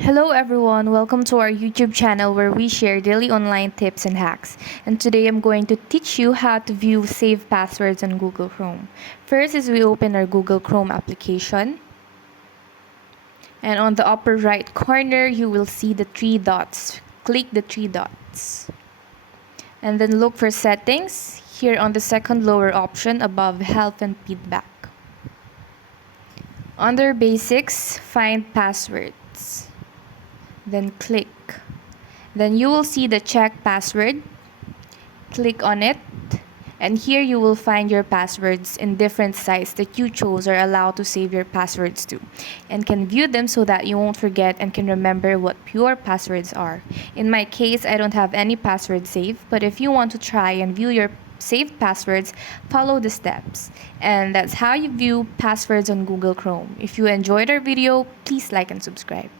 Hello everyone, welcome to our YouTube channel where we share daily online tips and hacks. And today I'm going to teach you how to view saved passwords on Google Chrome. First is we open our Google Chrome application. And on the upper right corner, you will see the three dots. Click the three dots. And then look for settings here on the second lower option above health and feedback. Under basics, find passwords. Then click. Then you will see the check password. Click on it. And here you will find your passwords in different sites that you chose or allow to save your passwords to. And can view them so that you won't forget and can remember what your passwords are. In my case, I don't have any password saved, but if you want to try and view your saved passwords, follow the steps. And that's how you view passwords on Google Chrome. If you enjoyed our video, please like and subscribe.